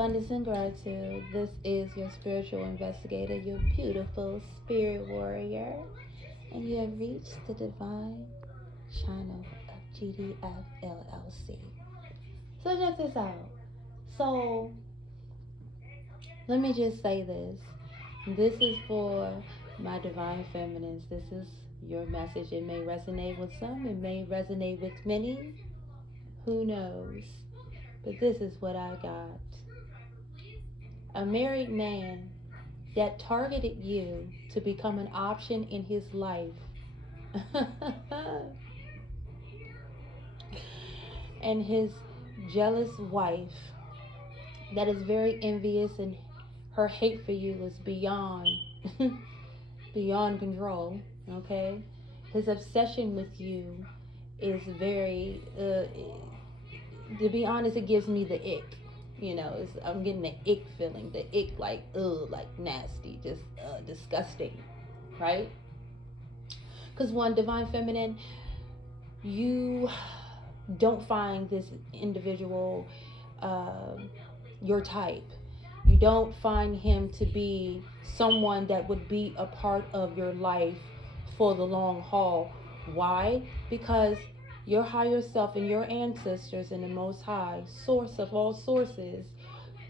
abundance and gratitude. This is your spiritual investigator, your beautiful spirit warrior, and you have reached the divine channel of GDF LLC. So check this out. So let me just say this. This is for my divine feminines. This is your message. It may resonate with some, it may resonate with many. Who knows? But this is what I got. A married man that targeted you to become an option in his life. And his jealous wife that is very envious, and her hate for you is beyond beyond control. Okay, his obsession with you is very to be honest, it gives me the ick. I'm getting the ick feeling, the ick, like like nasty, just disgusting, right? Because one, divine feminine, you don't find this individual your type. You don't find him to be someone that would be a part of your life for the long haul. Why? Because your higher self and your ancestors and the Most High, source of all sources,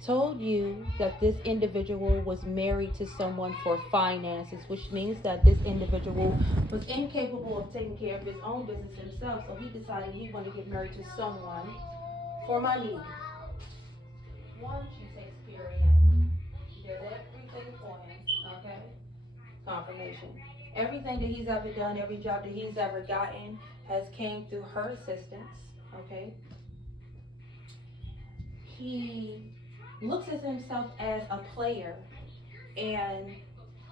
told you that this individual was married to someone for finances, which means that this individual was incapable of taking care of his own business himself. So he decided he wanted to get married to someone for money. One, she takes care of him. She does everything for him. Okay? Confirmation. Everything that he's ever done, every job that he's ever gotten has came through her assistance. Okay? He looks at himself as a player, and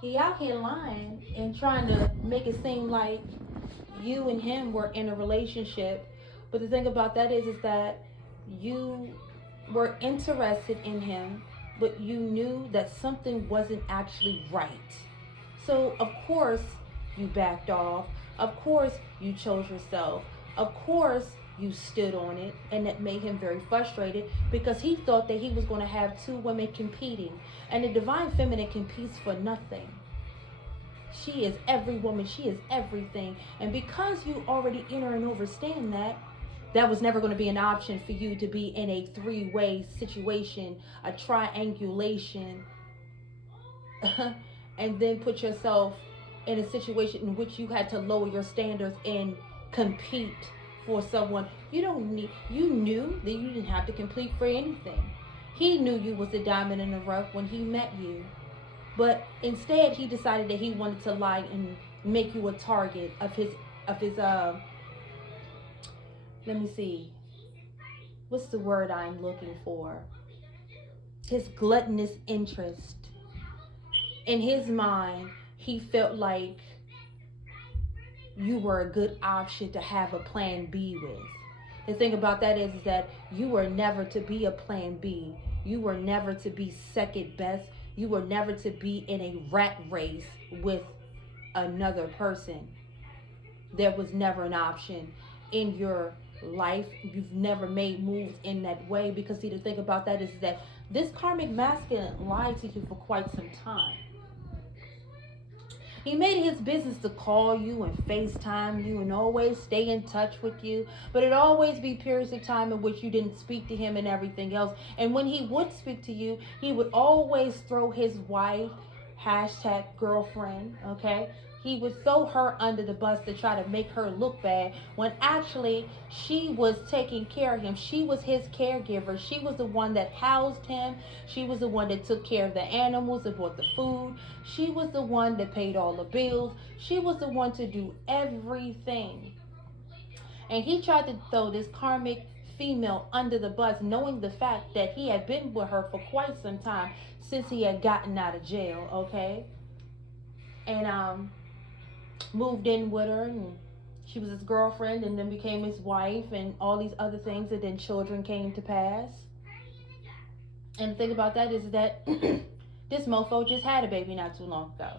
he out here lying and trying to make it seem like you and him were in a relationship. But the thing about that is that you were interested in him, but you knew that something wasn't actually right. So of course you backed off. Of course you chose yourself. Of course you stood on it, and that made him very frustrated because he thought that he was going to have two women competing, and the divine feminine competes for nothing. She is every woman. She is everything. And because you already enter and understand that, that was never going to be an option for you to be in a three-way situation, a triangulation, and then put yourself in a situation in which you had to lower your standards and compete for someone. You knew that you didn't have to compete for anything. He knew you was a diamond in the rough when he met you. But instead he decided that he wanted to lie and make you a target of his let me see. What's the word I'm looking for? His gluttonous interest. In his mind, he felt like you were a good option to have a plan B with. The thing about that is that you were never to be a plan B. You were never to be second best. You were never to be in a rat race with another person. There was never an option in your life. You've never made moves in that way, because see, the thing about that is that this karmic masculine lied to you for quite some time. He made it his business to call you and FaceTime you and always stay in touch with you. But it always be periods of time in which you didn't speak to him and everything else. And when he would speak to you, he would always throw his wife, hashtag girlfriend, okay? He would throw her under the bus to try to make her look bad, when actually she was taking care of him. She was his caregiver. She was the one that housed him. She was the one that took care of the animals and bought the food. She was the one that paid all the bills. She was the one to do everything. And he tried to throw this karmic female under the bus, knowing the fact that he had been with her for quite some time since he had gotten out of jail, okay? And moved in with her, and she was his girlfriend, and then became his wife, and all these other things, and then children came to pass. And the thing about that is that this mofo just had a baby not too long ago.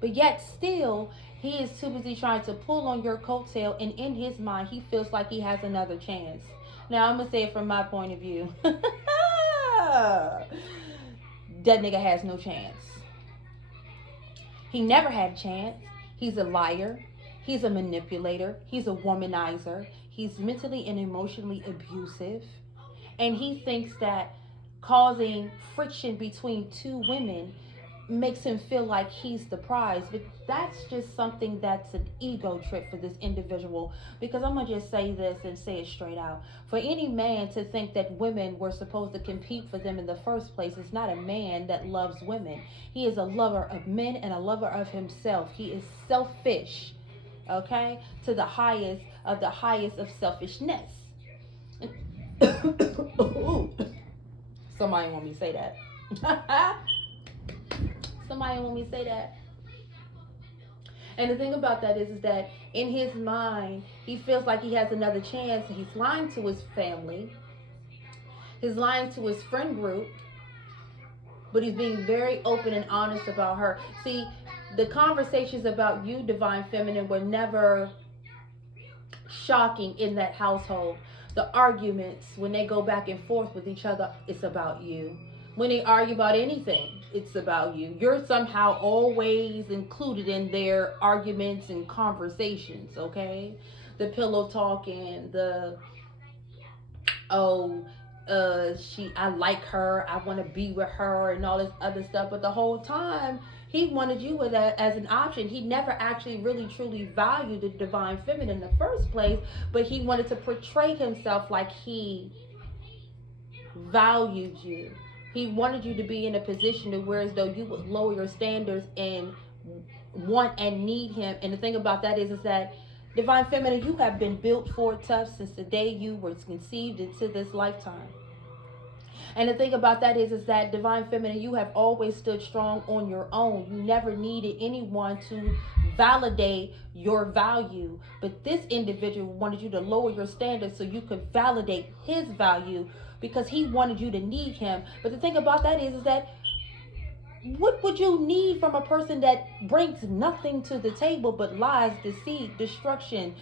But yet still, he is too busy trying to pull on your coattail, and in his mind, he feels like he has another chance. Now, I'm going to say it from my point of view. That nigga has no chance. He never had a chance. He's a liar. He's a manipulator. He's a womanizer. He's mentally and emotionally abusive. And he thinks that causing friction between two women makes him feel like he's the prize. But that's just something that's an ego trip for this individual. Because I'm going to just say this and say it straight out. For any man to think that women were supposed to compete for them in the first place is not a man that loves women. He is a lover of men and a lover of himself. He is selfish, okay, to the highest of selfishness. Somebody want me to say that. Somebody want me to say that. And the thing about that is that in his mind, he feels like he has another chance. He's lying to his family. He's lying to his friend group. But he's being very open and honest about her. See, the conversations about you, Divine Feminine, were never shocking in that household. The arguments, when they go back and forth with each other, it's about you. When they argue about anything, it's about you. You're somehow always included in their arguments and conversations, okay? The pillow talking, the oh, I like her, I want to be with her, and all this other stuff. But the whole time, he wanted you with as an option. He never actually really truly valued the Divine Feminine in the first place, but he wanted to portray himself like he valued you. He wanted you to be in a position to where as though you would lower your standards and want and need him. And the thing about that is that Divine Feminine, you have been built for tough since the day you were conceived into this lifetime. And the thing about that is that Divine Feminine, you have always stood strong on your own. You never needed anyone to validate your value. But this individual wanted you to lower your standards so you could validate his value because he wanted you to need him. But the thing about that is that what would you need from a person that brings nothing to the table but lies, deceit, destruction,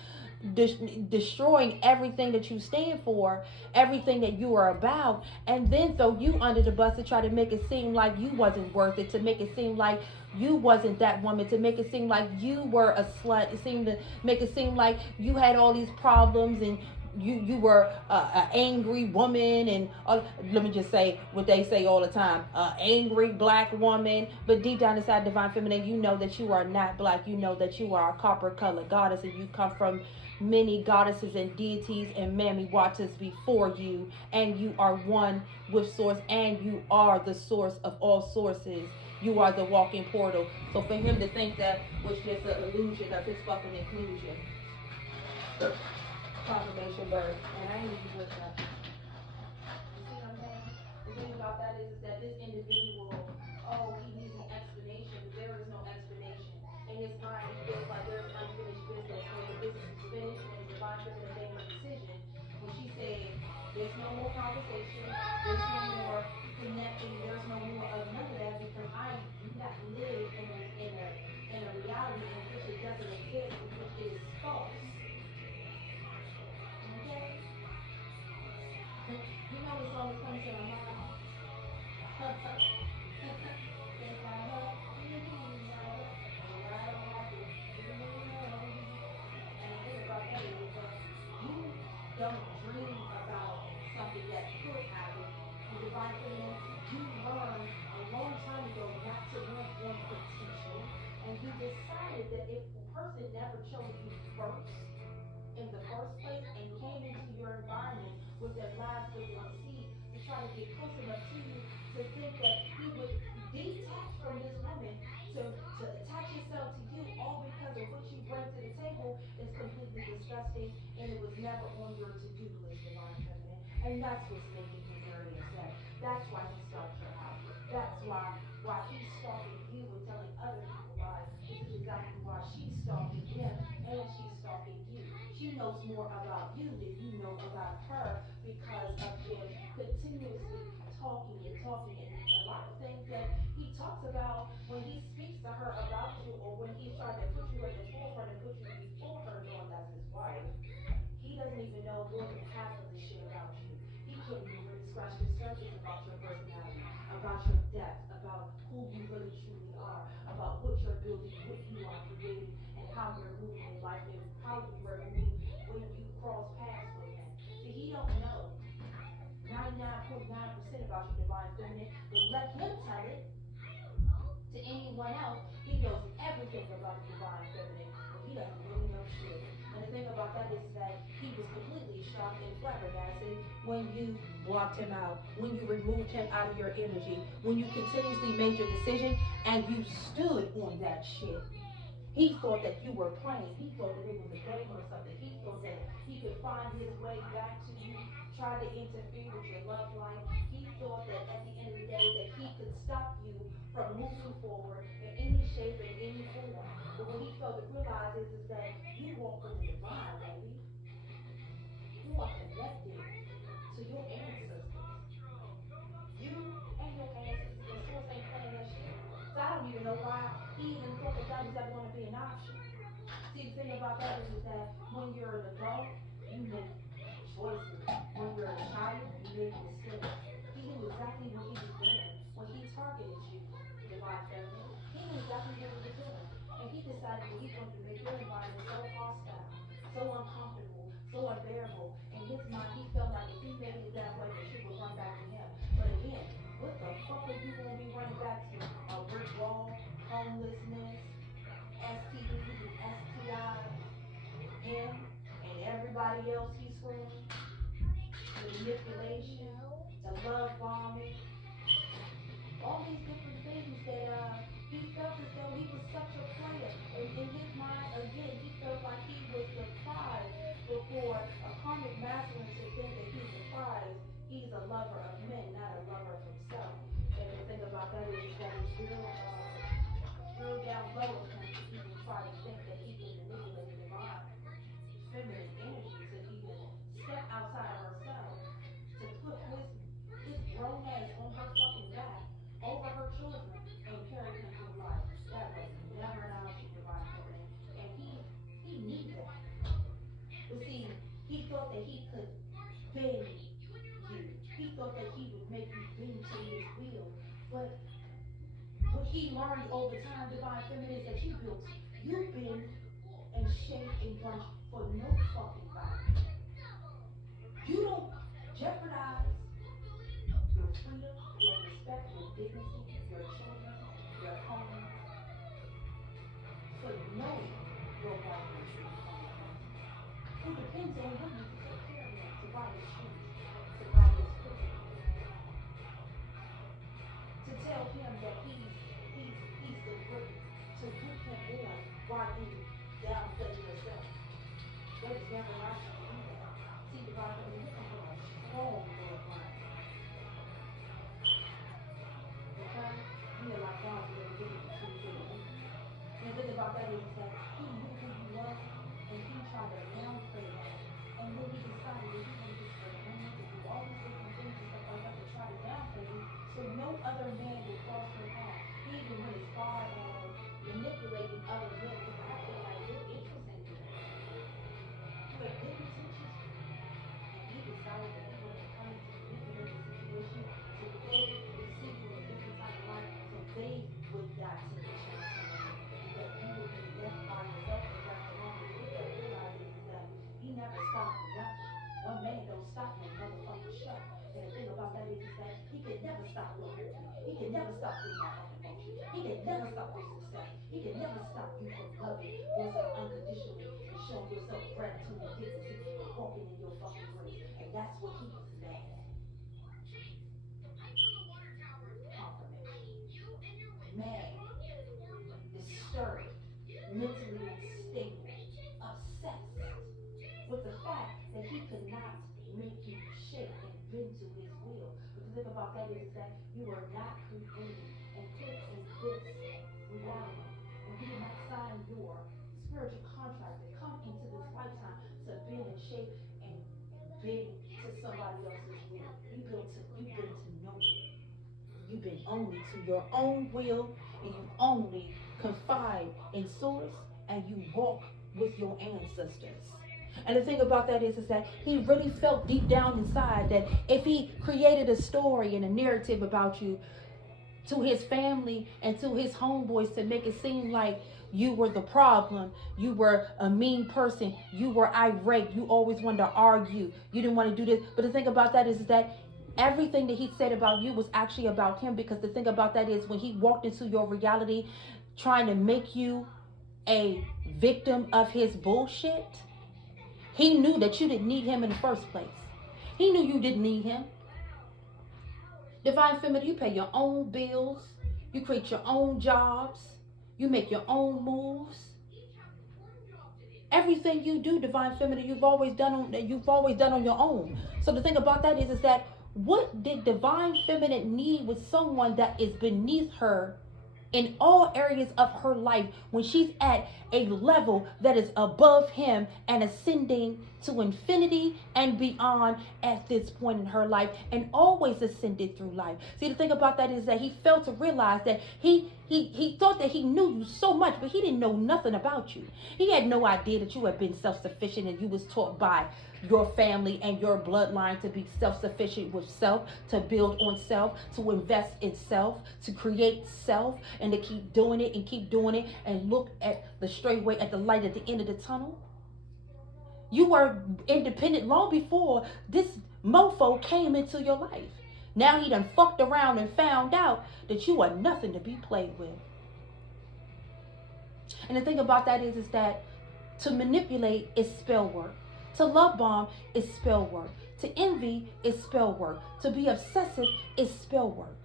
destroying everything that you stand for, everything that you are about, and then throw you under the bus to try to make it seem like you wasn't worth it, to make it seem like you wasn't that woman, to make it seem like you were a slut, it seemed to make it seem like you had all these problems and you were an angry woman and let me just say what they say all the time, angry black woman. But deep down inside Divine Feminine, you know that you are not black. You know that you are a copper colored goddess and you come from many goddesses and deities and mammy watches before you, and you are one with source, and you are the source of all sources. You are the walking portal. So for him to think that was just an illusion of his fucking inclusion, confirmation birth, and I ain't even with that. You see what I'm saying? The thing about that is that this individual, oh, he needs an explanation. There is no explanation. In his mind, he feels like there's unfinished business. When the business is finished, when the Divine Feminine made a decision, when she said, there's no more conversation, there's no more connecting, there's no more of none of that because I do not live in a reality in which it doesn't exist, in which it is false. Okay? You know the song is coming to my mind. Don't dream about something that could happen. The Divine Feminine, you learned a long time ago not to run on potential, and you decided that if the person never chose you first, in the first place and came into your environment with their lies, with their deceit, to try to get close enough to you to think that he would detach from this woman to attach himself to you all because of what you bring to the table is completely disgusting and it was never on your to-do list, Divine Feminine. And that's what's making him very upset. That's why he stalked your house. That's why he's stalking you and telling other people lies. This is exactly why she's stalking him and she's stalking you. She knows more about you than you know about her because of him continuously talking and talking and a lot of things that he talks about when he speaks to her about you or when he's trying to put you at the forefront and put you before her knowing that's his wife. He doesn't even know more than half of the shit about you. He can't even really scratch the surface of about your personality, about your depth, about who you really truly are, about what you're building, what you are creating, and how you're moving in life, and how you were moving when you cross paths with him. See, he don't know 99.9% about your divine feminine, but let him tell it to anyone else. He knows everything about the divine feminine, but he doesn't really know shit. And the thing about that is that he was completely shocked and flabbergasted when you blocked him out, when you removed him out of your energy, when you continuously made your decision and you stood on that shit. He thought that you were playing. He thought that it was a game or something. He thought that he could find his way back to you, try to interfere with your love life. He thought that at the end of the day that he could stop you from moving forward in any shape and any form. But what he failed to realize is that you walk with the divine, baby. You are connected to your ancestors. You and your ancestors, and source ain't playing that shit. So I don't even know why he even thought that that was ever going to be an option. See, the thing about that is that when you're an adult, you make choices. When you're a child, you make mistakes. He knew exactly what he was doing when he targeted you, divine feminine. He knew exactly what he was doing. And he decided that he wanted to make your environment so hostile, so uncomfortable, so unbearable. In his mind, he felt like if he made it that way, that shit would run back to him. But again, what the fuck are you going to be running back to? A brick wall, homelessness, STDs and STIs, him and everybody else he's screwing, the manipulation, the love bombing, all these different things that he felt as though he was such a player. And in his mind, again, he felt like he was the prize before a karmic masculine to think that he's the prize. He's a lover of men, not a lover of himself. And the thing about that is that it's real down low of him to even try to think that he can manipulate the divine feminine energy to even step outside of herself to put his grown ass on her fucking back over her children and carry him through life. That was never an option, divine feminine. And he knew that. But see, he thought that he could bend you. He thought that he would make you bend to his will. But what he learned over time, divine feminine, is that you bend and shape and bunch for no fucking body. You don't jeopardize your freedom, your respect, your dignity, your children, your home for no robot who depends on you to take care of him, to buy his shoes, to buy his food, to tell him that he's the great, to put him on while you downplay yourself. That is never an option to do that. See, divine, when you come from a strong bloodline, okay? You are like God, you never give it to you. And the thing about that is that he knew who he was, and he tried to downplay that. And then he decided that he wanted to spend money to do all these different things and stuff like that to try to downplay you, so no other man would cross your path. He even went as far as manipulating other men because I feel like your interest in you. You had good intentions for you. And he decided that he wanted to come into manipulate the situation so that they would see you in a different type of light, so they would not take a chance on you. And that you would be left by yourself and left alone. And what they realized is that he never stopped for nothing. One man don't stop no motherfucking show. And the thing about that is that he could never stop your movement. He could never stop your motherfucking motion. He could never stop your success. He could never stop you from loving yourself unconditionally and showing yourself gratitude and dignity and walking in your fucking grace. And that's what he was mad at. Confirmation. Mad, disturbed, mentally unstable, obsessed with the fact that he could not make you shake and bend to his will. But the thing about that is that you are not created and put in this reality. And you did not sign your spiritual contract to come into this lifetime to bend and shape and bend to somebody else's will. You've been to nowhere. You've been only to your own will, and you only confide in source, and you walk with your ancestors. And the thing about that is that he really felt deep down inside that if he created a story and a narrative about you to his family and to his homeboys to make it seem like you were the problem, you were a mean person, you were irate, you always wanted to argue, you didn't want to do this. But the thing about that is that everything that he said about you was actually about him, because the thing about that is when he walked into your reality trying to make you a victim of his bullshit, he knew that you didn't need him in the first place. He knew you didn't need him. Divine Feminine, you pay your own bills, you create your own jobs, you make your own moves. Everything you do, Divine Feminine, you've always done on your own. So the thing about that is that what did Divine Feminine need with someone that is beneath her in all areas of her life when she's at a level that is above him and ascending to infinity and beyond at this point in her life, and always ascended through life? See, the thing about that is that he failed to realize that he thought that he knew you so much, but he didn't know nothing about you. He had no idea that you had been self-sufficient and you was taught by your family and your bloodline to be self-sufficient with self, to build on self, to invest in self, to create self, and to keep doing it and look at the straight way, at the light at the end of the tunnel. You were independent long before this mofo came into your life. Now he done fucked around and found out that you are nothing to be played with. And the thing about that is that to manipulate is spell work. To love bomb is spell work. To envy is spell work. To be obsessive is spell work.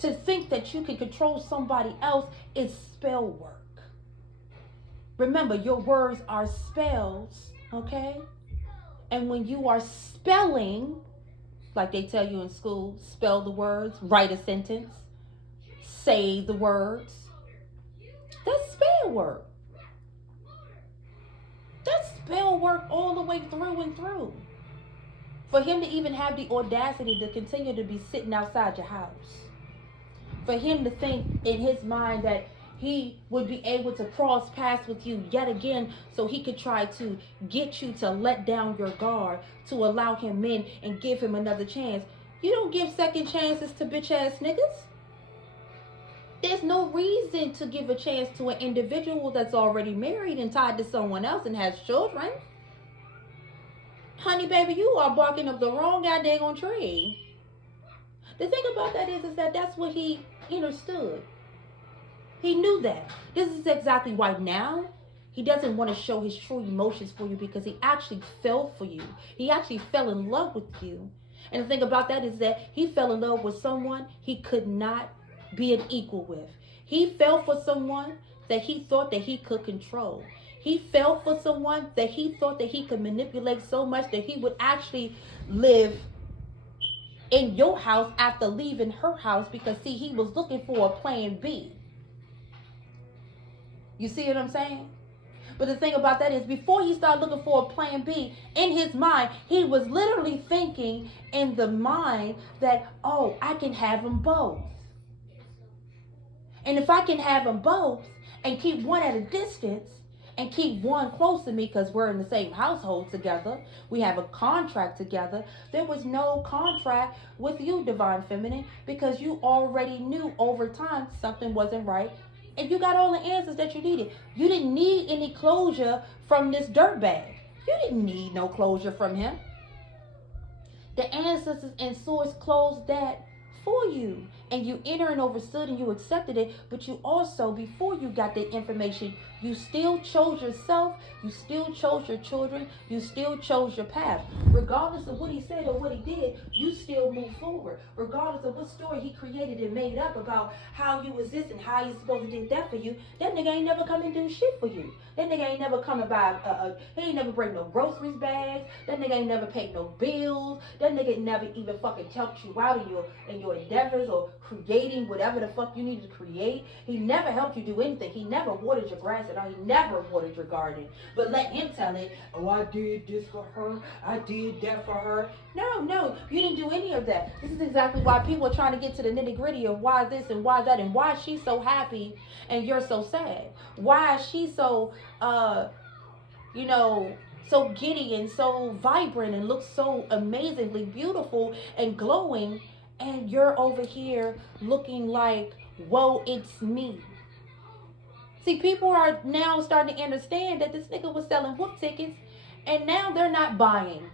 To think that you can control somebody else is spell work. Remember, your words are spells, okay? And when you are spelling, like they tell you in school, spell the words, write a sentence, say the words, that's spell work. That's spell work all the way through and through. For him to even have the audacity to continue to be sitting outside your house. For him to think in his mind that he would be able to cross paths with you yet again so he could try to get you to let down your guard, to allow him in and give him another chance. You don't give second chances to bitch ass niggas. There's no reason to give a chance to an individual that's already married and tied to someone else and has children. Honey, baby, you are barking up the wrong goddamn tree. The thing about that is that that's what he understood. He knew that. This is exactly why now he doesn't want to show his true emotions for you, because he actually fell for you. He actually fell in love with you. And the thing about that is that he fell in love with someone he could not be an equal with. He fell for someone that he thought that he could control. He fell for someone that he thought that he could manipulate so much that he would actually live in your house after leaving her house, because see, he was looking for a plan B. You see what I'm saying? But the thing about that is, before he started looking for a plan B, in his mind, he was literally thinking in the mind that, oh, I can have them both. And if I can have them both and keep one at a distance and keep one close to me, because we're in the same household together, we have a contract together. There was no contract with you, Divine Feminine, because you already knew over time something wasn't right. And you got all the answers that you needed. You didn't need any closure from this dirtbag. You didn't need no closure from him. The ancestors and source closed that for you. And you entered and understood and you accepted it. But you also, before you got the information, you still chose yourself. You still chose your children. You still chose your path. Regardless of what he said or what he did, you still move forward. Regardless of what story he created and made up about how you was this and how you supposed to do that for you, that nigga ain't never come and do shit for you. That nigga ain't never come and buy, he ain't never bring no groceries bags. That nigga ain't never paid no bills. That nigga never even fucking helped you out in your endeavors or creating whatever the fuck you need to create. He never helped you do anything. He never watered your grass at all. He never watered your garden. But let him tell it, oh, I did this for her. I did that for her. No, you didn't do any of that. This is exactly why people are trying to get to the nitty gritty of why this and why that and why she's so happy and you're so sad. Why is she so you know, so giddy and so vibrant and looks so amazingly beautiful and glowing, and you're over here looking like, whoa, it's me. See, people are now starting to understand that this nigga was selling whoop tickets, and now they're not buying.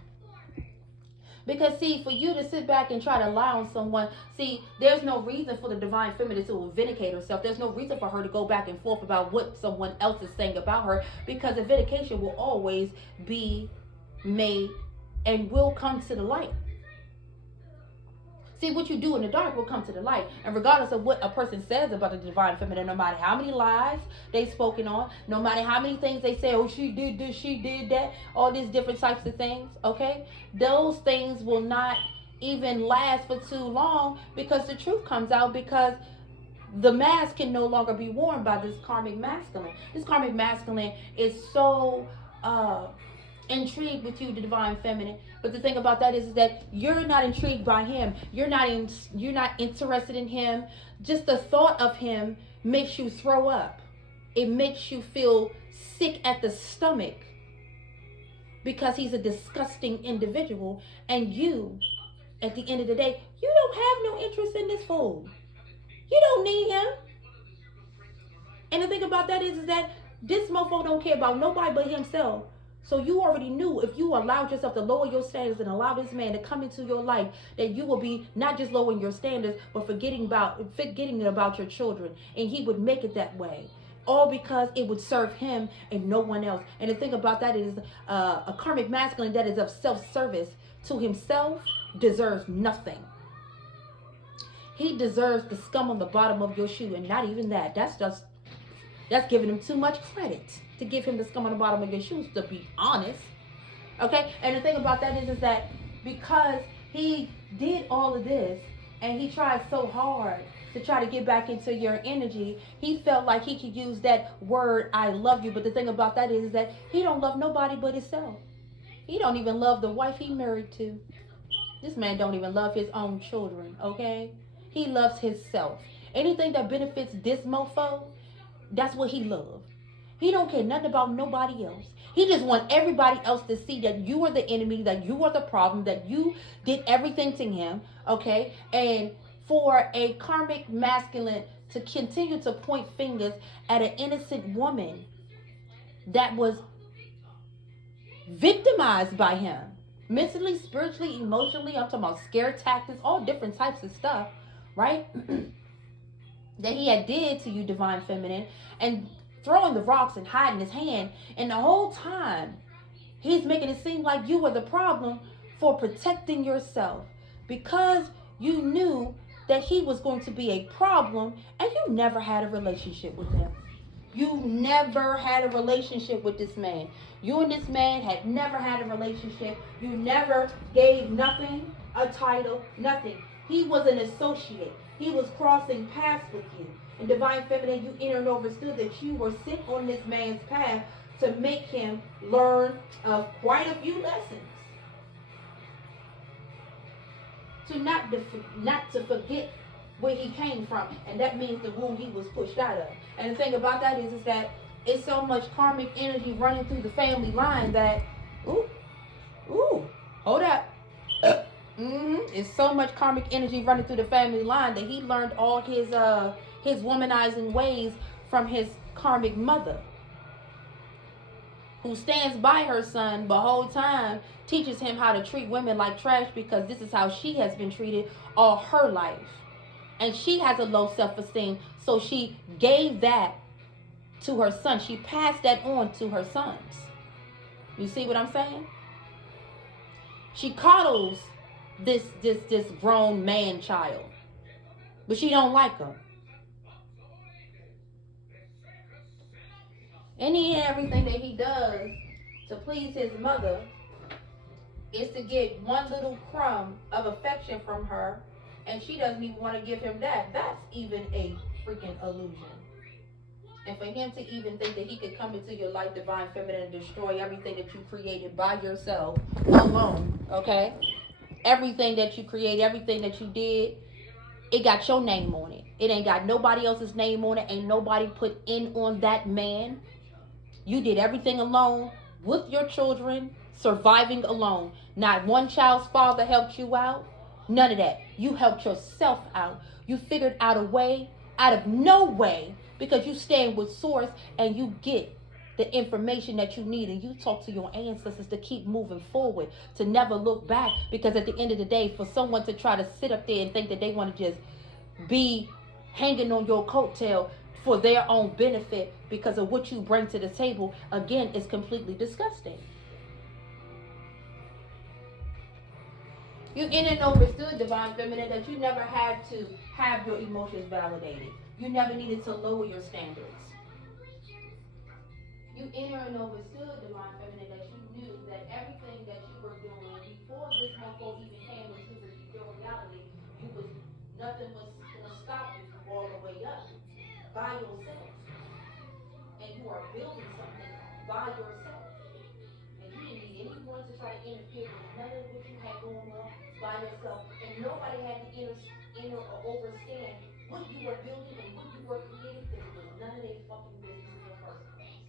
Because see, for you to sit back and try to lie on someone, see, there's no reason for the divine feminine to vindicate herself. There's no reason for her to go back and forth about what someone else is saying about her, because the vindication will always be made and will come to the light. See, what you do in the dark will come to the light. And regardless of what a person says about the divine feminine, no matter how many lies they've spoken on, no matter how many things they say, oh, she did this, she did that, all these different types of things, okay? Those things will not even last for too long, because the truth comes out, because the mask can no longer be worn by this karmic masculine. This karmic masculine is so intrigued with you, the divine feminine. But the thing about that is that you're not intrigued by him. You're not interested in him. Just the thought of him makes you throw up. It makes you feel sick at the stomach, because he's a disgusting individual, and you, at the end of the day, you don't have no interest in this fool. You don't need him. And the thing about that is that this mofo don't care about nobody but himself. So you already knew, if you allowed yourself to lower your standards and allow this man to come into your life, that you will be not just lowering your standards, but forgetting about your children. And he would make it that way. All because it would serve him and no one else. And the thing about that is a karmic masculine that is of self-service to himself deserves nothing. He deserves the scum on the bottom of your shoe, and not even that. That's giving him too much credit to give him the scum on the bottom of your shoes, to be honest. Okay? And the thing about that is that because he did all of this and he tried so hard to try to get back into your energy, he felt like he could use that word, I love you. But the thing about that is that he don't love nobody but himself. He don't even love the wife he married to. This man don't even love his own children, okay? He loves himself. Anything that benefits this mofo, that's what he loves. He don't care nothing about nobody else. He just wants everybody else to see that you are the enemy, that you are the problem, that you did everything to him, okay? And for a karmic masculine to continue to point fingers at an innocent woman that was victimized by him, mentally, spiritually, emotionally, I'm talking about scare tactics, all different types of stuff, right? That he had did to you, divine feminine, and throwing the rocks and hiding his hand. And the whole time, he's making it seem like you were the problem for protecting yourself, because you knew that he was going to be a problem, and you never had a relationship with him. You never had a relationship with this man. You and this man had never had a relationship. You never gave nothing a title, nothing. He was an associate. He was crossing paths with you. And divine feminine, you entered and understood that you were sent on this man's path to make him learn quite a few lessons. To not to forget where he came from. And that means the womb he was pushed out of. And the thing about that is that it's so much karmic energy running through the family line that, hold up. It's so much karmic energy running through the family line that he learned all his womanizing ways from his karmic mother, who stands by her son the whole time, teaches him how to treat women like trash, because this is how she has been treated all her life. And she has a low self-esteem, so she gave that to her son. She passed that on to her sons. You see what I'm saying? She coddles this grown man child, but she don't like him. Any and everything that he does to please his mother is to get one little crumb of affection from her, and she doesn't even want to give him that. That's even a freaking illusion. And for him to even think that he could come into your life, divine feminine, and destroy everything that you created by yourself alone, okay? Everything that you created, everything that you did, it got your name on it. It ain't got nobody else's name on it. Ain't nobody put in on that man. You did everything alone. with your children, surviving alone. Not one child's father helped you out. None of that. You helped yourself out. You figured out a way out of no way because you stand with source and you get the information that you need and you talk to your ancestors to keep moving forward, to never look back, because at the end of the day, for someone to try to sit up there and think that they want to just be hanging on your coattail for their own benefit because of what you bring to the table, again, is completely disgusting. You in and overstood, divine feminine, that you never had to have your emotions validated. You never needed to lower your standards. You enter and overstood, divine feminine, that you knew that everything that you were doing before this mofo even came into your reality, you was nothing was gonna stop you from all the way up by yourself. And you are building something by yourself. And you didn't need anyone to try to interfere with none of what you had going on by yourself. And nobody had to enter or overstand what you were building and what you were creating, because it was none of their fucking business in the first place.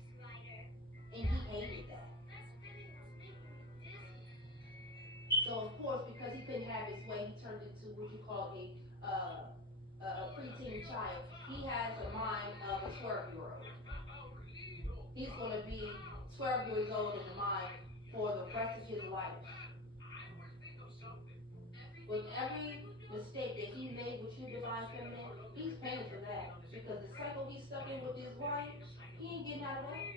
And he hated that. So of course, because he couldn't have his way, he turned into what you call a preteen child. He has the mind of a 12-year-old. He's going to be 12 years old in the mind for the rest of his life. With every mistake that he made with you, divine feminine, he's paying for that. Because the cycle he's stuck in with his wife, he ain't getting out of that.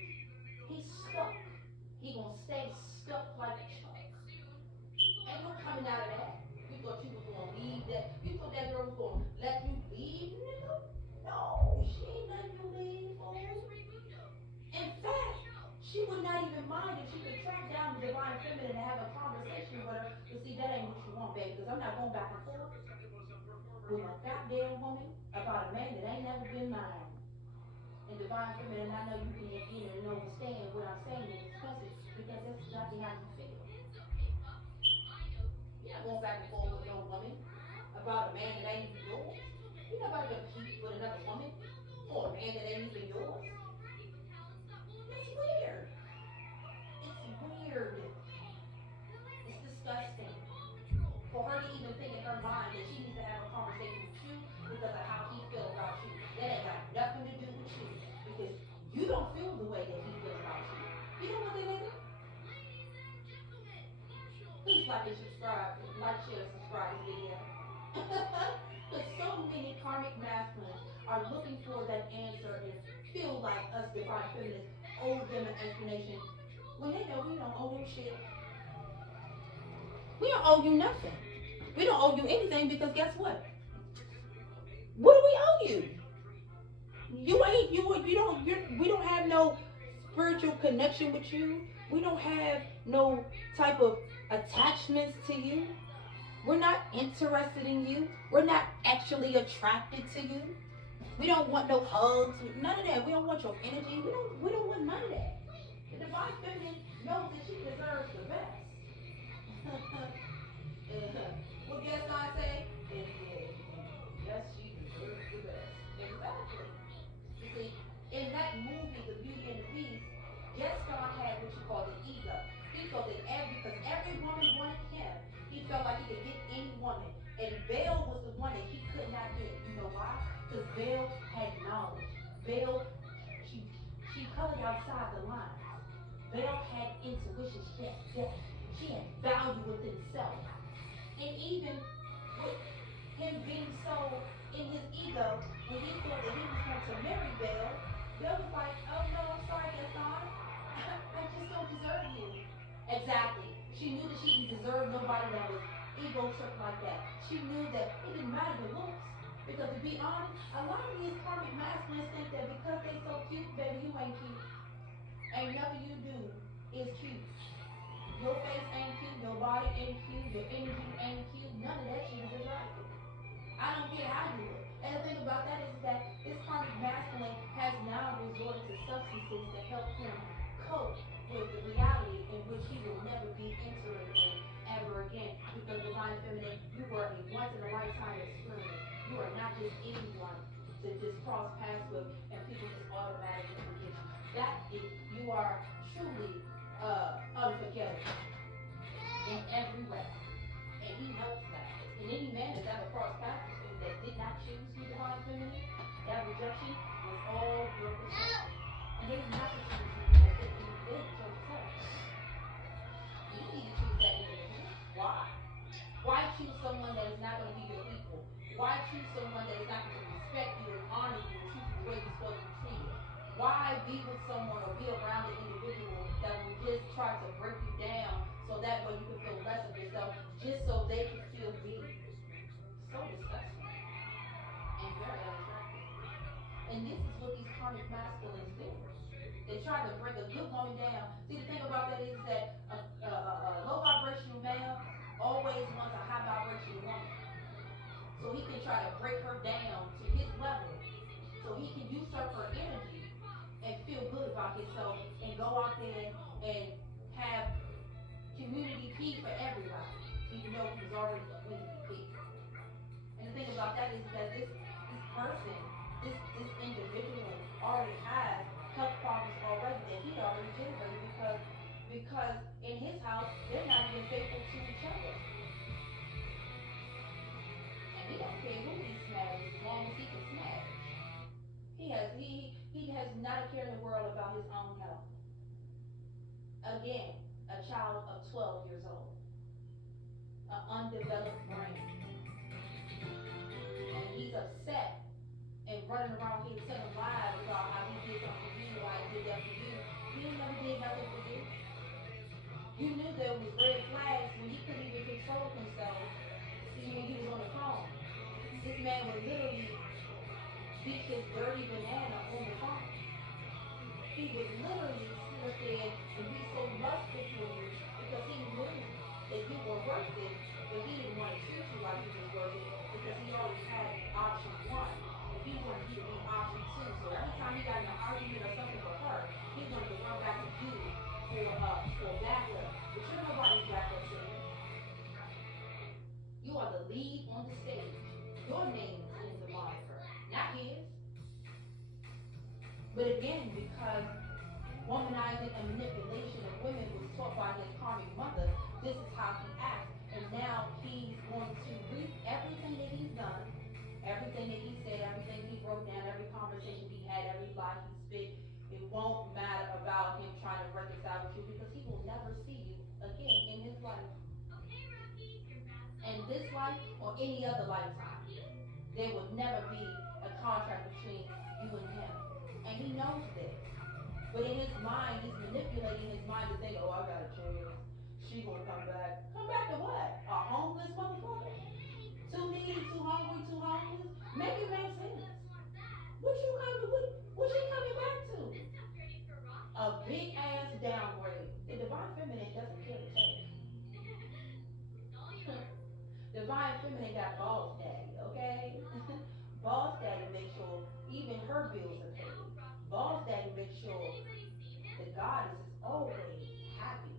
He's stuck. He gonna stay stuck like Chuck. Ain't no coming out of that. You thought you was gonna leave that. You thought that girl was gonna let you leave, nigga? No, she ain't letting you leave, fool. In fact, she would not even mind if she could track down the divine feminine and have a conversation with her to see that ain't what you want, baby. Because I'm not going back and forth with no goddamn woman about a man that ain't never been mine. And divine feminine, I know you can enter and understand what I'm saying in this message because that's exactly how you feel. You're not going back and forth with no woman about a man that ain't even yours. You're not about to compete with another woman for a man that ain't even yours. It's weird. It's weird. It's disgusting. For her to even think in her mind that she needs to have a conversation with you because of how he feel about you. That ain't got nothing to do with you. Because you don't feel the way that he feel about you. You don't want that nigga? Please like and subscribe. Like, share, and subscribe this video. Because so many karmic masculines are looking for that answer and feel like us divine feminists owe them an explanation when they know we don't owe them shit. We don't owe you nothing. We don't owe you anything because guess what? What do we owe you? We don't have no spiritual connection with you. We don't have no type of attachments to you. We're not interested in you. We're not actually attracted to you. We don't want no hugs, none of that. We don't want your energy. We don't want none of that. The divine feminine knows that she deserves the best. What Gaston say? Yes, she deserves the best. Exactly. You see, in that movie, The Beauty and the Beast, Gaston had what you call the ego. He felt that because every woman wanted him, he felt like he could get any woman. And Belle was the one that he could not get. You know why? Because Belle had knowledge. Belle, she she colored outside the lines. Belle had intuition. She had depth. She had value within self. And even with him being so in his ego, when he thought that he was going to marry Belle, Belle was like, oh no, I'm sorry, Gaston. I just don't deserve you. Exactly. She knew that she didn't deserve nobody that was ego tripped like that. She knew that it didn't matter the looks. Because to be honest, a lot of these karmic masculines think that because they so cute, baby, you ain't cute. Ain't nothing you do is cute. Your face ain't cute, your body ain't cute, your energy ain't cute. None of that shit is attractive. I don't care how you look. And the thing about that is that this karmic masculine has now resorted to substances to help him cope with the reality in which he will never be entering in ever again. Because divine feminine, you were a once in a lifetime experience. You are not just anyone to just cross paths with and people just automatically forget you. That is, you are truly unforgivable in every way. And he knows that. And any man that's ever crossed paths with him that did not choose you divine feminine, that rejection was all your protection. And they did not choose you because they chose yourself. You need to choose that individual. Why? Why choose someone that is not going to be your equal? Why choose someone that is not going to respect you and honor you and treat you the way you're supposed to be treated? Why be with someone or be around an individual that will just try to break you down so that way you can feel less of yourself just so they can feel big? So disgusting and very unattractive. And this is what these karmic masculines do. They try to bring a good woman down. See, the thing about that is that a low vibrational male always wants a high vibrational woman. So he can try to break her down to his level. So he can usurp her energy and feel good about himself and go out there and have community peace for everybody, even though he was already community peace. And the thing about that is that this person, this individual already has health problems already that he already generated because in his house they're not even faithful to each other. And he don't care who he smashes as long as he can smash. He has not a care in the world about his own health. Again, a child of 12 years old, an undeveloped brain. And he's upset and running around here telling lies about how he did something for you, why he did that for you. He ain't never did nothing for you. You knew there was red flags when he couldn't even control himself, even when he was on the phone. This man would literally beat his dirty banana on the phone. He would literally sit up there and be so lustful for you because he knew that you were worth it, but he didn't want to treat you like you was worth it because he always had option one. And he wanted you to be option two. So every time he got in an argument or something with her, he wanted to run back to you for backup. But you're nobody's backup singer. You are the lead on the stage. Your name is in the moniker, not his. But again, because womanizing and manipulation of women was taught by his karmic mother, this is how he acts. And now he's going to reap everything that he's done, everything that he said, everything he wrote down, every conversation he had, every lie he spit. It won't matter about him trying to reconcile with you because he will never see you again in his life. And this life or any other lifetime, there will never be a contract between you and him. And he knows this. But in his mind, he's manipulating his mind to think, oh, I got a chance. She gonna come back. Come back to what? A homeless motherfucker? Too needy, too hungry, too homeless? Make it make sense. What she coming back to? A big ass downgrade. The divine feminine doesn't care to take. Divine feminine got boss daddy, okay? Boss daddy makes sure even her bills are paid. Boss daddy makes sure the goddess is always happy.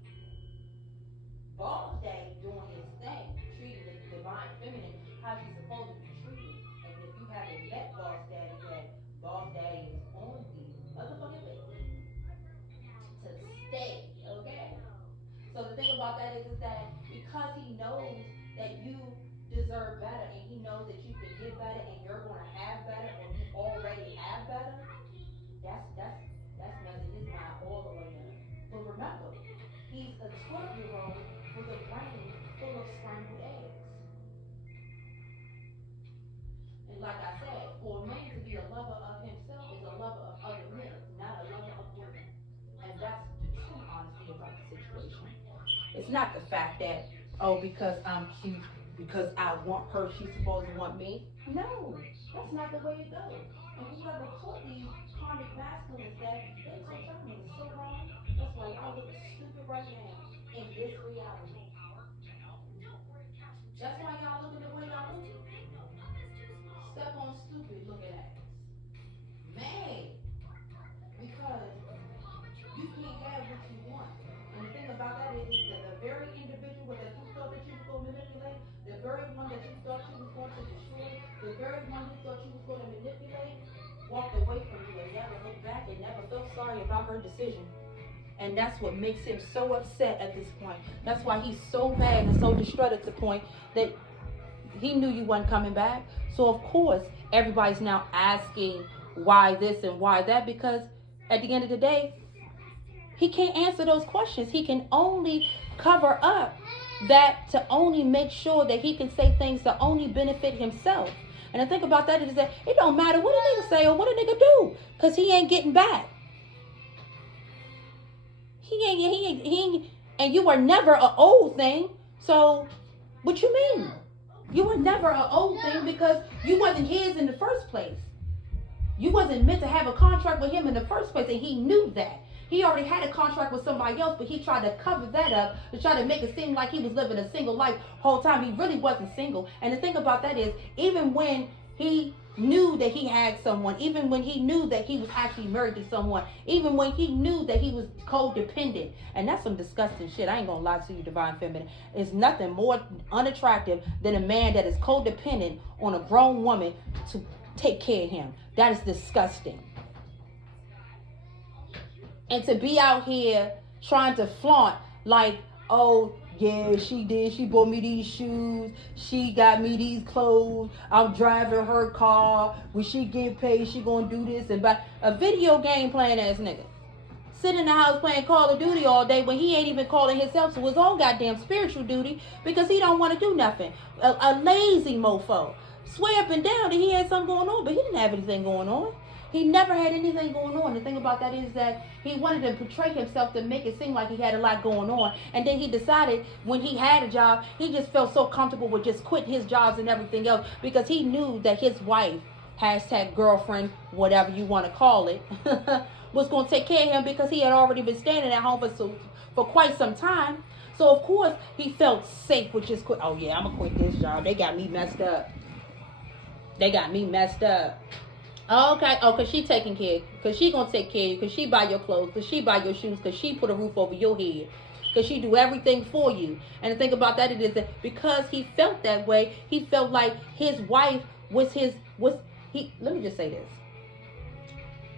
Boss daddy doing his thing, treating the divine feminine how she's supposed to be treated. And if you haven't met boss daddy yet, boss daddy is on the motherfucking list to stay, okay? So the thing about that is that because he knows that you deserve better and he knows that you can get better and you're going to have better or you already have better, that's messing his mind all the way up. But remember, he's a 12-year-old with a brain full of scrambled eggs. And like I said, for a man to be a lover of himself is a lover of other men, not a lover of women. And that's the true honesty about the situation. It's not the fact that, oh, because I'm cute, because I want her, she's supposed to want me. No, that's not the way it goes. And whoever taught these karmic masculines that, they taught y'all niggas so wrong. That's why y'all look stupid right now in this reality. That's why y'all looking the way y'all look. Step on stupid looking ass. Man, because you can't have what you want. And the thing about that is that the very individual that you thought that you was going to manipulate, the very one that you thought you was going to destroy, the very one you thought you was going to manipulate, walked away from you and never looked back and never felt sorry about her decision. And that's what makes him so upset at this point. That's why he's so mad and so distraught at the point that he knew you wasn't coming back. So of course, everybody's now asking why this and why that, because at the end of the day, he can't answer those questions. He can only cover up that to only make sure that he can say things that only benefit himself. And the thing about that is that it don't matter what a nigga say or what a nigga do, because he ain't getting back. He ain't, and you were never an old thing. So what you mean? You were never an old thing because you wasn't his in the first place. You wasn't meant to have a contract with him in the first place, and he knew that. He already had a contract with somebody else, but he tried to cover that up to try to make it seem like he was living a single life the whole time. He really wasn't single. And the thing about that is, even when he knew that he had someone, even when he knew that he was actually married to someone, even when he knew that he was codependent, and that's some disgusting shit. I ain't gonna lie to you, Divine Feminine. It's nothing more unattractive than a man that is codependent on a grown woman to take care of him. That is disgusting. And to be out here trying to flaunt like, oh, yeah, she did. She bought me these shoes. She got me these clothes. I'm driving her car. When she get paid, she gonna do this. And buy a video game playing ass nigga. Sitting in the house playing Call of Duty all day when he ain't even calling himself to his own goddamn spiritual duty because he don't want to do nothing. A lazy mofo. Swear up and down that he had something going on, but he didn't have anything going on. He never had anything going on. The thing about that is that he wanted to portray himself to make it seem like he had a lot going on. And then he decided when he had a job, he just felt so comfortable with just quitting his jobs and everything else because he knew that his wife, hashtag girlfriend, whatever you want to call it, was going to take care of him because he had already been standing at home for quite some time. So, of course, he felt safe with just quit. Oh, yeah, I'm going to quit this job. They got me messed up. Okay. Oh, because she taking care. Because she going to take care of you. Because she buy your clothes. Because she buy your shoes. Because she put a roof over your head. Because she do everything for you. And the thing about that is that because he felt that way, he felt like his wife was let me just say this.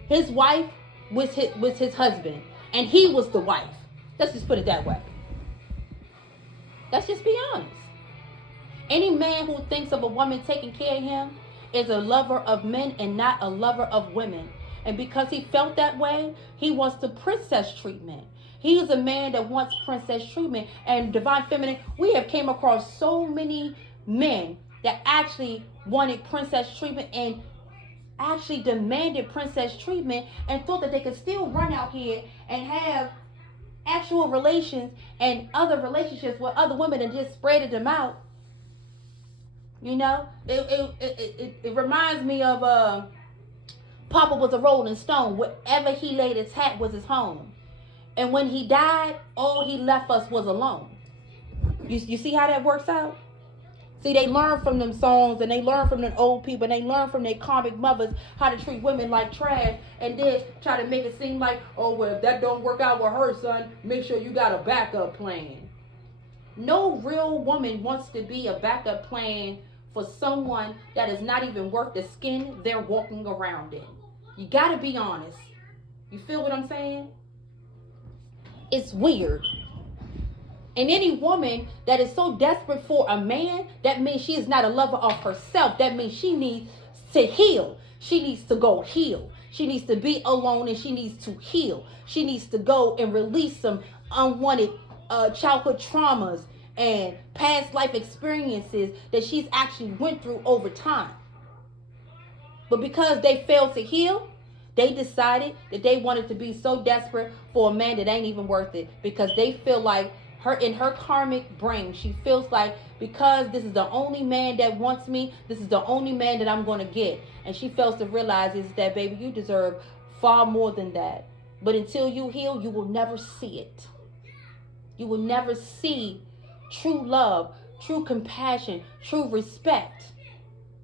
His wife was his husband. And he was the wife. Let's just put it that way. Let's just be honest. Any man who thinks of a woman taking care of him is a lover of men and not a lover of women. And because he felt that way, he wants the princess treatment. He is a man that wants princess treatment. And Divine Feminine, we have came across so many men that actually wanted princess treatment and actually demanded princess treatment and thought that they could still run out here and have actual relations and other relationships with other women and just spreaded them out. You know, it reminds me of Papa was a Rolling Stone. Wherever he laid his hat was his home. And when he died, all he left us was alone. You see how that works out? See, they learn from them songs and they learn from them old people and they learn from their karmic mothers how to treat women like trash and then try to make it seem like, oh, well, if that don't work out with her, son, make sure you got a backup plan. No real woman wants to be a backup plan for someone that is not even worth the skin they're walking around in. You gotta be honest. You feel what I'm saying? It's weird. And any woman that is so desperate for a man, that means she is not a lover of herself. That means she needs to heal. She needs to go heal. She needs to be alone and she needs to heal. She needs to go and release some unwanted childhood traumas and past life experiences that she's actually went through over time. But because they failed to heal, they decided that they wanted to be so desperate for a man that ain't even worth it, because they feel like in her karmic brain, she feels like because this is the only man that wants me, this is the only man that I'm going to get. And she fails to realize is that, baby, you deserve far more than that. But until you heal, you will never see it. You will never see true love, true compassion, true respect,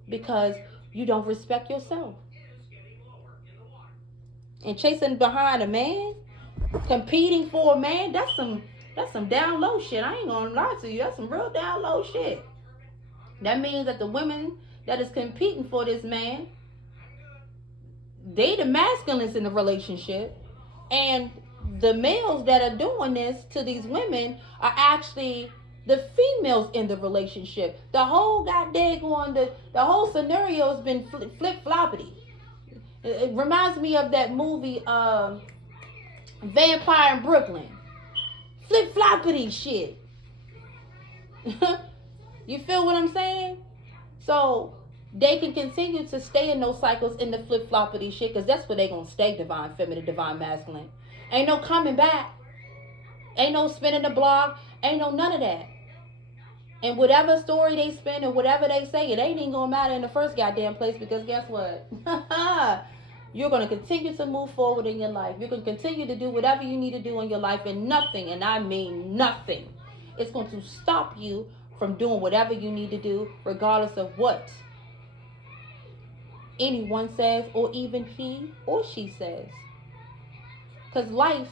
because you don't respect yourself. And chasing behind a man, competing for a man, that's some down low shit. I ain't gonna lie to you. That's some real down low shit. That means that the women that is competing for this man, they the masculines in the relationship, and the males that are doing this to these women are actually the females in the relationship. The whole goddamn on the whole scenario has been flip floppity. It reminds me of that movie Vampire in Brooklyn. Flip floppity shit. You feel what I'm saying? So they can continue to stay in those cycles in the flip floppity shit, because that's where they gonna stay. Divine feminine, divine masculine. Ain't no coming back. Ain't no spinning the block. Ain't no none of that. And whatever story they spin or whatever they say, it ain't even gonna matter in the first goddamn place, because guess what? You're gonna continue to move forward in your life. You're gonna continue to do whatever you need to do in your life, and nothing, and I mean nothing, it's going to stop you from doing whatever you need to do, regardless of what anyone says or even he or she says. Because life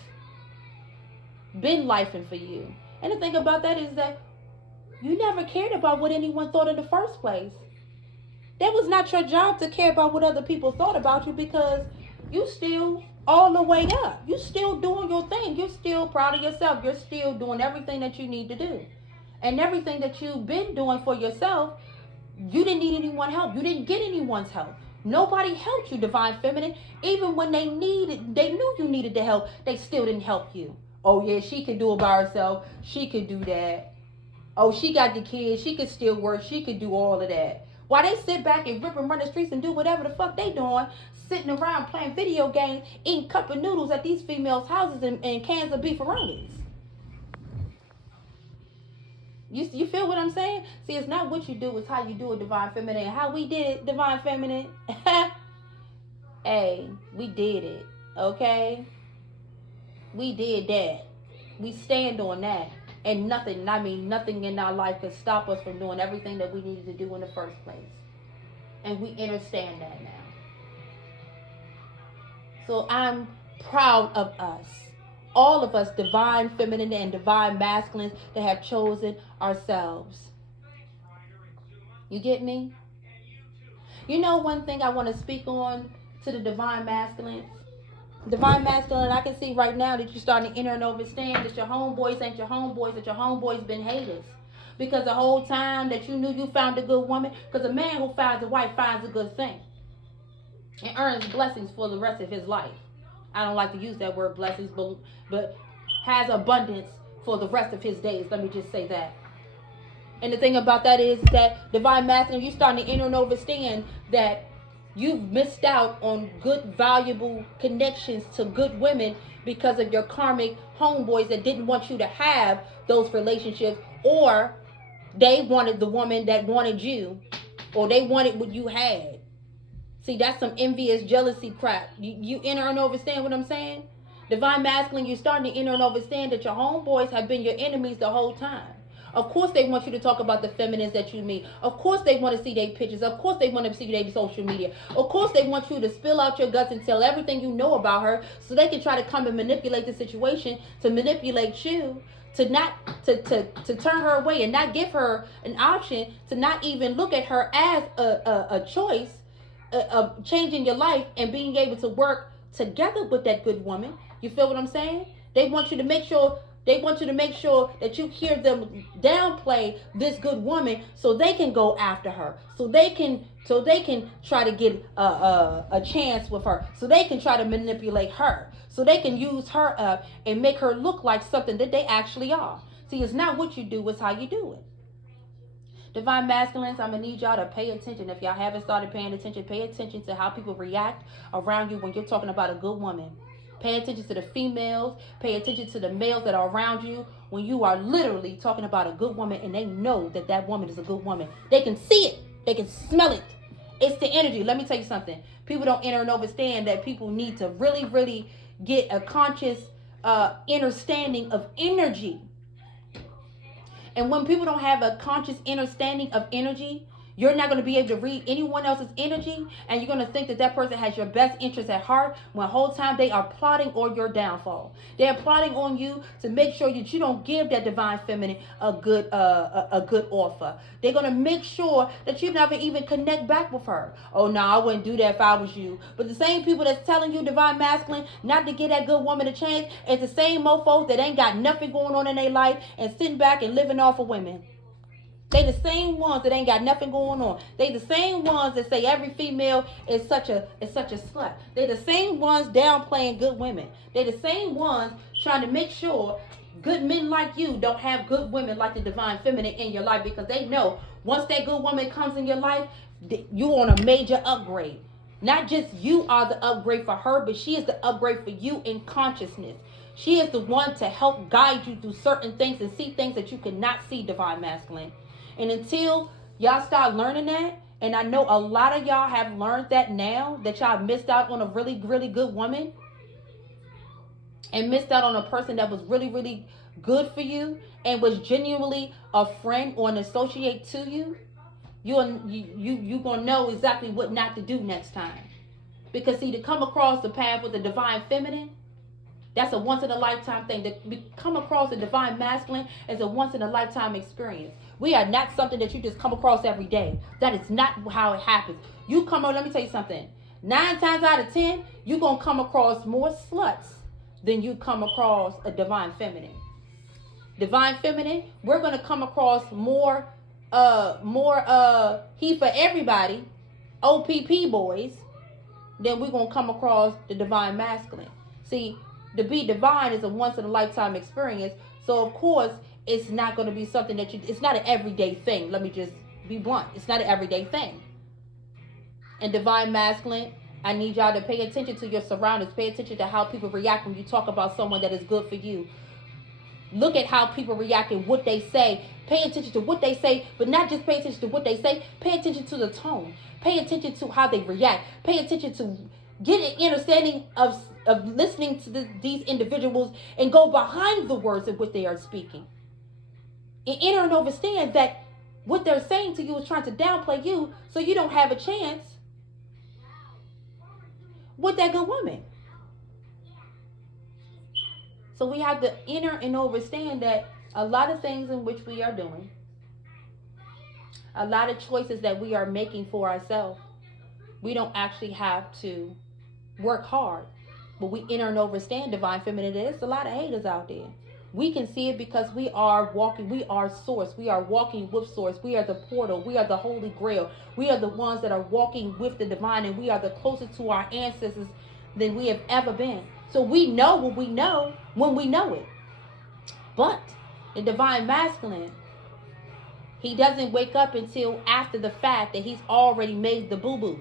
been lifing for you. And the thing about that is that you never cared about what anyone thought in the first place. That was not your job to care about what other people thought about you, because you still all the way up. You still doing your thing. You're still proud of yourself. You're still doing everything that you need to do. And everything that you've been doing for yourself, you didn't need anyone's help. You didn't get anyone's help. Nobody helped you, divine feminine. Even when they knew you needed the help, they still didn't help you. Oh yeah, she could do it by herself. She could do that. Oh, she got the kids. She could still work. She could do all of that. While they sit back and rip and run the streets and do whatever the fuck they doing, sitting around playing video games, eating cup of noodles at these females' houses and cans of beefaronis. You feel what I'm saying? See, it's not what you do, it's how you do it, divine feminine. How we did it, divine feminine. Hey, we did it, okay? We did that. We stand on that. And nothing, I mean nothing in our life could stop us from doing everything that we needed to do in the first place. And we understand that now. So I'm proud of us. All of us, divine feminine and divine masculines, that have chosen ourselves. You get me? You know one thing I want to speak on to the divine masculine? Divine masculine, I can see right now that you're starting to enter and understand that your homeboys ain't your homeboys, that your homeboys been haters. Because the whole time that you knew you found a good woman, because a man who finds a wife finds a good thing. And earns blessings for the rest of his life. I don't like to use that word blessings, but has abundance for the rest of his days. Let me just say that. And the thing about that is that divine masculine, you're starting to enter and understand that you've missed out on good, valuable connections to good women because of your karmic homeboys that didn't want you to have those relationships, or they wanted the woman that wanted you, or they wanted what you had. See, that's some envious jealousy crap. You enter and understand what I'm saying? Divine masculine, you're starting to enter and understand that your homeboys have been your enemies the whole time. Of course they want you to talk about the feminines that you meet. Of course they want to see their pictures. Of course they want to see their social media. Of course they want you to spill out your guts and tell everything you know about her, so they can try to come and manipulate the situation, to manipulate you, to not to turn her away and not give her an option, to not even look at her as a choice of changing your life and being able to work together with that good woman. You feel what I'm saying? They want you to make sure that you hear them downplay this good woman, so they can go after her, so they can try to get a chance with her, so they can try to manipulate her, so they can use her up and make her look like something that they actually are. See, it's not what you do, it's how you do it. Divine masculines, I'm going to need y'all to pay attention. If y'all haven't started paying attention, pay attention to how people react around you when you're talking about a good woman. Pay attention to the females. Pay attention to the males that are around you when you are literally talking about a good woman, and they know that that woman is a good woman. They can see it. They can smell it. It's the energy. Let me tell you something. People don't enter and understand that people need to really, really get a conscious understanding of energy. And when people don't have a conscious understanding of energy, You're not going to be able to read anyone else's energy, and you're going to think that that person has your best interest at heart when the whole time they are plotting on your downfall. They are plotting on you to make sure that you don't give that divine feminine a good offer. They're going to make sure that you never even connect back with her. Oh, no, I wouldn't do that if I was you. But the same people that's telling you, divine masculine, not to give that good woman a chance, is the same mofos that ain't got nothing going on in their life and sitting back and living off of women. They the same ones that ain't got nothing going on. They the same ones that say every female is such a slut. They the same ones downplaying good women. They the same ones trying to make sure good men like you don't have good women like the divine feminine in your life, because they know once that good woman comes in your life, you on a major upgrade. Not just you are the upgrade for her, but she is the upgrade for you in consciousness. She is the one to help guide you through certain things and see things that you cannot see, divine masculine. And until y'all start learning that, and I know a lot of y'all have learned that now, that y'all missed out on a really, really good woman and missed out on a person that was really, really good for you and was genuinely a friend or an associate to you, you gonna know exactly what not to do next time. Because see, to come across the path with the divine feminine, that's a once in a lifetime thing. To come across the divine masculine is a once in a lifetime experience. We are not something that you just come across every day. That is not how it happens. You come on, let me tell you something. 9 times out of 10, you're going to come across more sluts than you come across a divine feminine. Divine feminine, we're going to come across more he for everybody, OPP boys, than we're going to come across the divine masculine. See, to be divine is a once in a lifetime experience. So of course, it's not going to be something that it's not an everyday thing. Let me just be blunt. It's not an everyday thing. And divine masculine, I need y'all to pay attention to your surroundings. Pay attention to how people react when you talk about someone that is good for you. Look at how people react and what they say. Pay attention to what they say, but not just pay attention to what they say. Pay attention to the tone. Pay attention to how they react. Pay attention to get an understanding of listening to these individuals and go behind the words of what they are speaking. And enter and understand that what they're saying to you is trying to downplay you so you don't have a chance with that good woman. So we have to enter and understand that a lot of things in which we are doing, a lot of choices that we are making for ourselves, we don't actually have to work hard. But we enter and understand divine feminine. There's a lot of haters out there. We can see it because we are walking, we are source. We are walking with source. We are the portal. We are the holy grail. We are the ones that are walking with the divine, and we are the closest to our ancestors than we have ever been. So we know what we know when we know it. But the divine masculine, he doesn't wake up until after the fact that he's already made the boo-boo.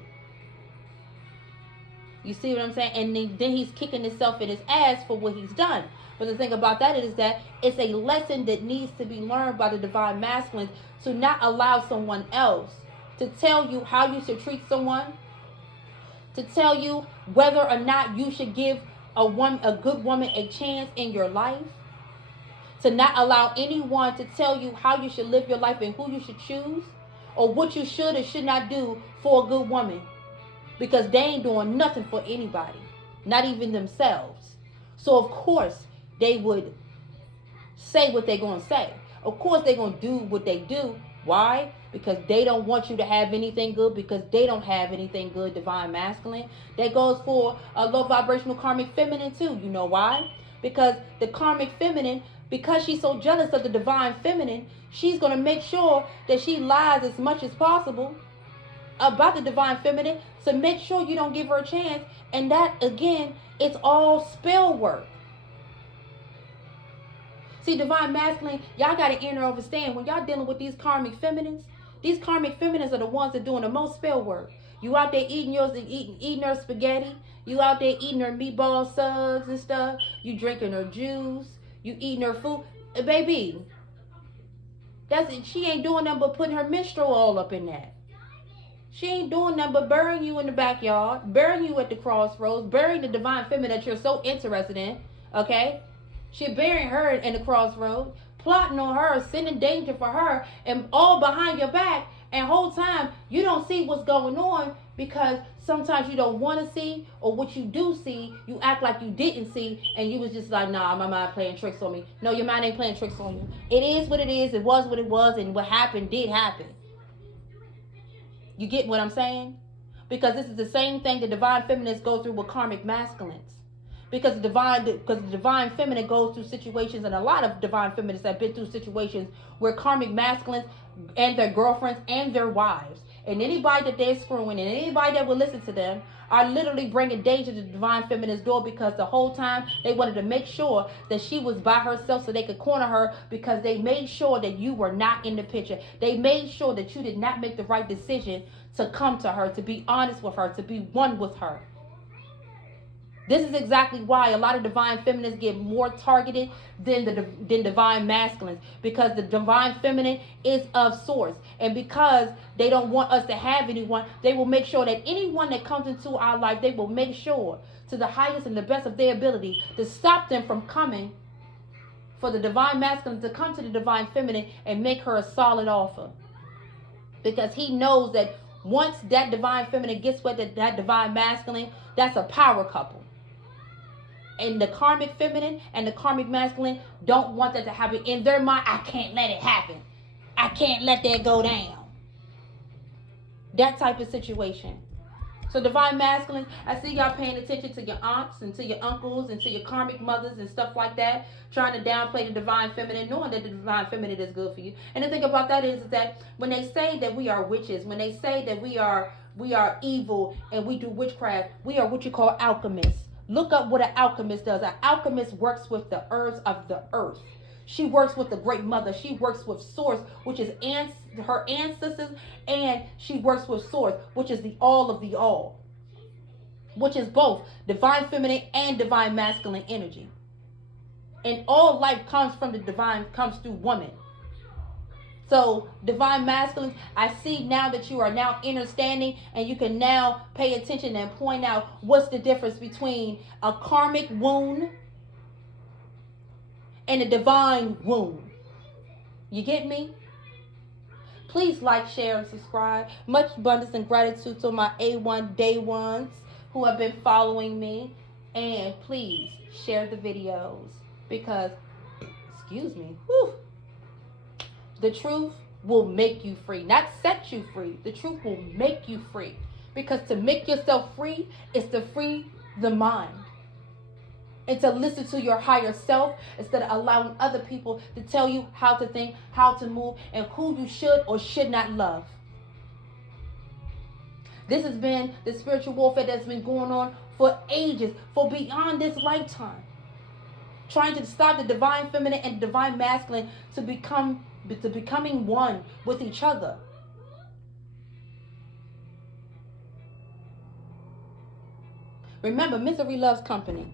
You see what I'm saying? And then he's kicking himself in his ass for what he's done. But the thing about that is that it's a lesson that needs to be learned by the divine masculine, to not allow someone else to tell you how you should treat someone, to tell you whether or not you should give a good woman a chance in your life, to not allow anyone to tell you how you should live your life and who you should choose, or what you should or should not do for a good woman. Because they ain't doing nothing for anybody, not even themselves. So of course they would say what they're going to say. Of course they're going to do what they do. Why? Because they don't want you to have anything good, because they don't have anything good, divine masculine. That goes for a low vibrational karmic feminine too. You know why? Because the karmic feminine, because she's so jealous of the divine feminine, she's going to make sure that she lies as much as possible about the divine feminine to make sure you don't give her a chance. And that, again, it's all spell work. See, divine masculine, y'all got to understand, when y'all dealing with these karmic feminines are the ones that are doing the most spell work. You out there eating yours and eating her spaghetti. You out there eating her meatball subs and stuff. You drinking her juice. You eating her food. Baby, that's it. She ain't doing nothing but putting her menstrual all up in that. She ain't doing nothing but burying you in the backyard, burying you at the crossroads, burying the divine feminine that you're so interested in, okay? She burying her in the crossroads, plotting on her, sending danger for her, and all behind your back. And whole time you don't see what's going on because sometimes you don't want to see, or what you do see, you act like you didn't see, and you was just like, nah, my mind playing tricks on me. No, your mind ain't playing tricks on you. It is what it is. It was what it was, and what happened did happen. You get what I'm saying? Because this is the same thing the divine feminists go through with karmic masculines. Because the divine feminine goes through situations, and a lot of divine feminists have been through situations where karmic masculines and their girlfriends and their wives and anybody that they're screwing and anybody that will listen to them are literally bringing danger to the divine feminine's door, because the whole time they wanted to make sure that she was by herself so they could corner her, because they made sure that you were not in the picture. They made sure that you did not make the right decision to come to her, to be honest with her, to be one with her. This is exactly why a lot of divine feminines get more targeted than divine masculines, because the divine feminine is of source, and because they don't want us to have anyone, they will make sure that anyone that comes into our life, they will make sure to the highest and the best of their ability to stop them from coming, for the divine masculine to come to the divine feminine and make her a solid offer, because he knows that once that divine feminine gets with that divine masculine, that's a power couple. And the karmic feminine and the karmic masculine don't want that to happen. In their mind, I can't let it happen. I can't let that go down. That type of situation. So divine masculines, I see y'all paying attention to your aunts and to your uncles and to your karmic mothers and stuff like that, trying to downplay the divine feminine, knowing that the divine feminine is good for you. And the thing about that is that when they say that we are witches, when they say that we are evil and we do witchcraft, we are what you call alchemists. Look up what an alchemist does. An alchemist works with the herbs of the earth. She works with the great mother. She works with source, which is her ancestors, and she works with source, which is the all of the all, which is both divine feminine and divine masculine energy. And all life comes from the divine, comes through woman. So divine masculines, I see now that you are now understanding, and you can now pay attention and point out what's the difference between a karmic wound and a divine wound. You get me? Please like, share, and subscribe. Much abundance and gratitude to my A1 day ones who have been following me. And please share the videos, because, excuse me, whew, the truth will make you free, not set you free. The truth will make you free, because to make yourself free is to free the mind and to listen to your higher self, instead of allowing other people to tell you how to think, how to move, and who you should or should not love. This has been the spiritual warfare that's been going on for ages, for beyond this lifetime, trying to stop the divine feminine and divine masculine to becoming one with each other. Remember, misery loves company.